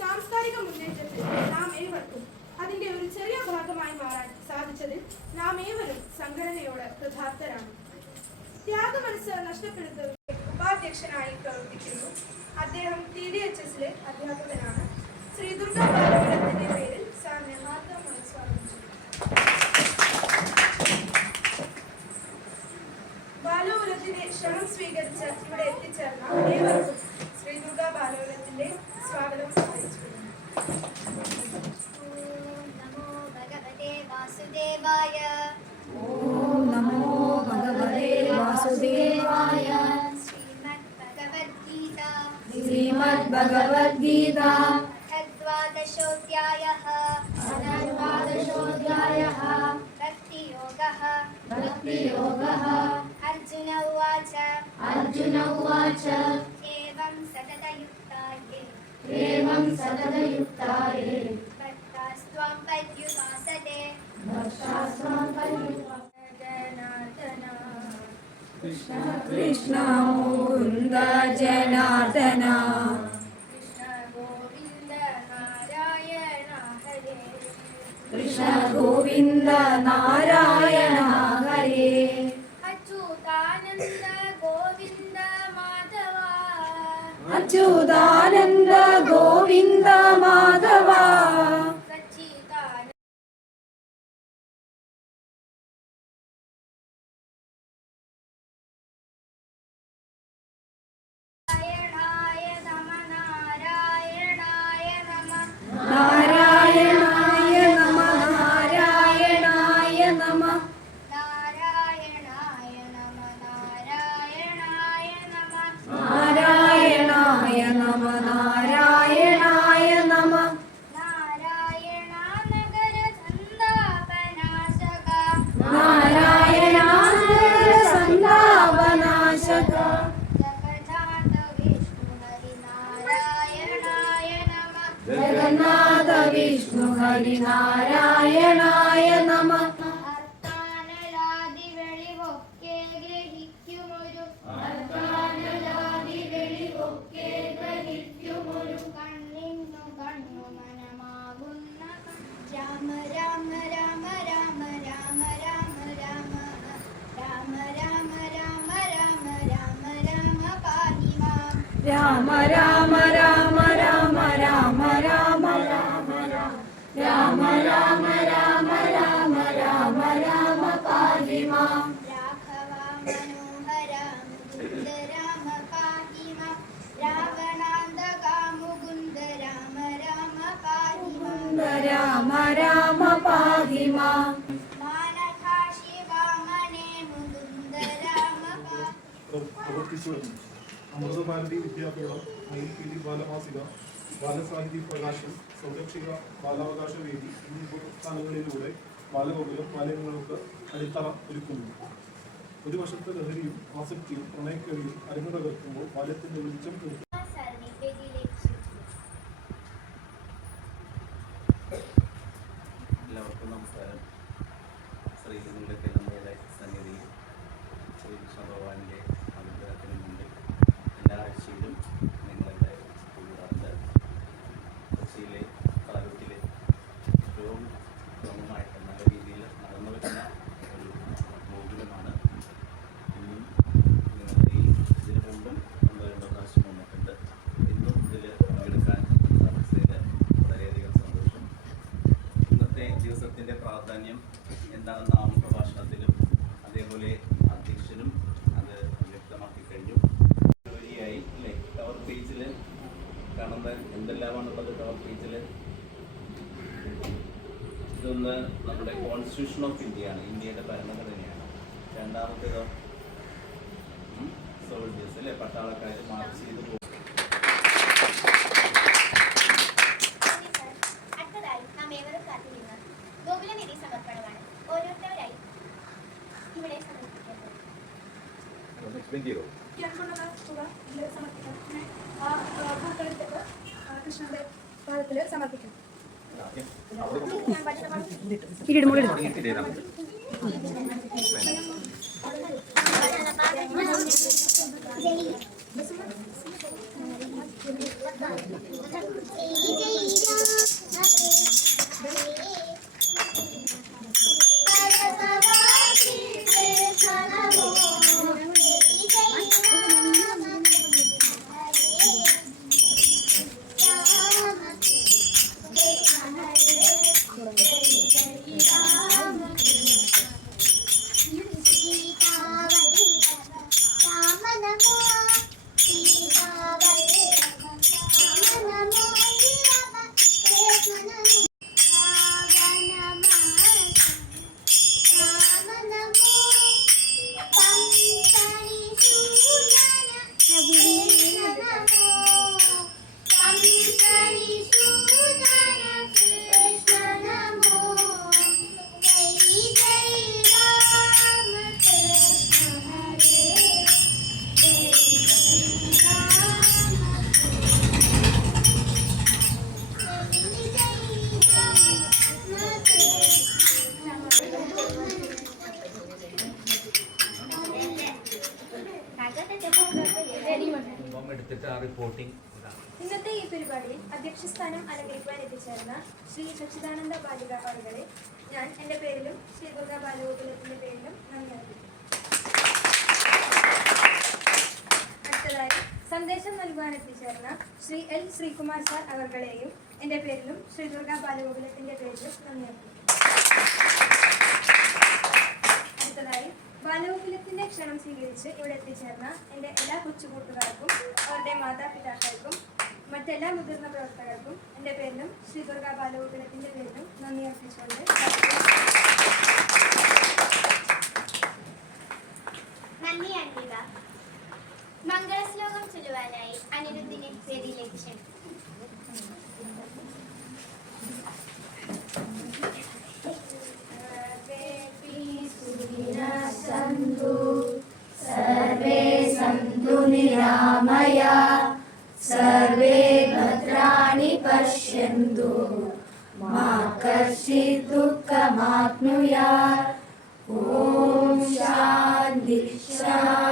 സാംസ്കാരിക മുന്നേറ്റത്തിൽ നാം ഏവർക്കും അതിന്റെ ഒരു ചെറിയ ഭാഗമായി മാറാൻ സാധിച്ചതിൽ നാം ഏവരും സംഘടനയോട് കൃതാർത്ഥരാണ് ത്യാഗ മനസ്സ് നഷ്ടപ്പെടുത്തുന്ന ഉപാധ്യക്ഷനായി പ്രവർത്തിക്കുന്നു. അദ്ദേഹം ടി ഡി എച്ച് എസിലെ അധ്യാപകനാണ്. ശ്രീ वासुदेवाय ॐ नमो भगवते वासुदेवाय। श्रीमद्भगवद्गीता। श्रीमद्भगवद्गीता। द्वादशोऽध्यायः द्वादशोऽध्यायः भक्तियोगः। अर्जुन उवाच। अर्जुन उवाच। एवं सततयुक्ताये। വർഷാസത്തെ ജനാർദ്ദന കൃഷ്ണ കൃഷ്ണ മുകുന്ദ ജനാർദ്ദന കൃഷ്ണ ഗോവിന്ദ നാരായണ ഹരേ അച്യുതാനന്ദ ഗോവിന്ദ മാധവ അച്യുതാനന്ദ ഗോവിന്ദ മാധവ മാം നമ രാമ രാമ രാമ രാമ രാമ രാമ രാമ രാമ രാമ രാമ രാമ രാമ പാഹിമാം. രാമ രാമ പാഹിമാം അമൃതഭാരതി വിദ്യാപീഠം ഐ പി ബാലമാസിക ബാലസാഹിത്യ പ്രകാശം സംരക്ഷിക ബാലാവകാശ വേദി എന്നീ പ്രസ്ഥാനങ്ങളിലൂടെ ബാലഗോകുലം ബാലങ്ങൾക്ക് അടിത്തറ ഒരുക്കുന്നു. ഒരു വർഷത്തെ ലഹരിയും ആസക്തിയും പ്രണയക്കവിയും അരങ്ങുതകർക്കുമ്പോൾ ബാല്യത്തിന്റെ വെളിച്ചം പേജിൽ കാണുന്ന എന്തെല്ലാമാണുള്ളത് കവർ പേജിൽ ഇതൊന്ന് നമ്മുടെ കോൺസ്റ്റിറ്റ്യൂഷൻ ഓഫ് ഇന്ത്യയാണ് ഇന്ത്യയുടെ ഭരണഘടനയാണ്. രണ്ടാമത്തേതോ? സോൾജേഴ്സ് അല്ലെ? പട്ടാളക്കാർ മാർച്ച് ചെയ്ത് പോകും ഓരോരുത്തരായി ഇവിടെ സമർപ്പിക്കുന്നത് പാദത്തിൽ സമർപ്പിക്കും. ജയ് എടുത്തിട്ട് ആ റിപ്പോർട്ടിംഗ് ഇന്നത്തെ ഈ പരിപാടിയിൽ അധ്യക്ഷസ്ഥാനം അലങ്കരിക്കുവാൻ എത്തിച്ചേർന്ന ശ്രീ സച്ചിദാനന്ദ ബാലിക അവരുടെ ഞാൻ എന്റെ പേരിലും ശ്രീ ദുർഗ ബാലഗോകുലത്തിന്റെ പേരിലും നന്ദി അറിയിക്കുന്നു അടുത്തതായി സന്ദേശം നൽകുവാൻ എത്തിച്ചേർന്ന ശ്രീ എൽ ശ്രീകുമാർ സാർ അവർകളെയും എന്റെ പേരിലും ശ്രീ ദുർഗ ബാലഗോകുലത്തിന്റെ പേരിലും നന്ദി അറിയിക്കുന്നു അടുത്തതായി ക്ഷണം സ്വീകരിച്ച് ഇവിടെ എത്തിച്ചേർന്ന എന്റെ എല്ലാ കൊച്ചുകൂട്ടുകാർക്കും അവരുടെ മാതാപിതാക്കൾക്കും മറ്റെല്ലാ മുതിർന്ന പ്രവർത്തകർക്കും എന്റെ പേരിലും ശ്രീ ദുർഗാ ബാലഗോകുലത്തിന്റെ പേരിലും നന്ദി അർപ്പിച്ചുകൊണ്ട് सर्वे भद्राणि पश्यन्तु। मा कश्चित् दुःखमाप्नुयात्। ॐ शान्ति शान्ति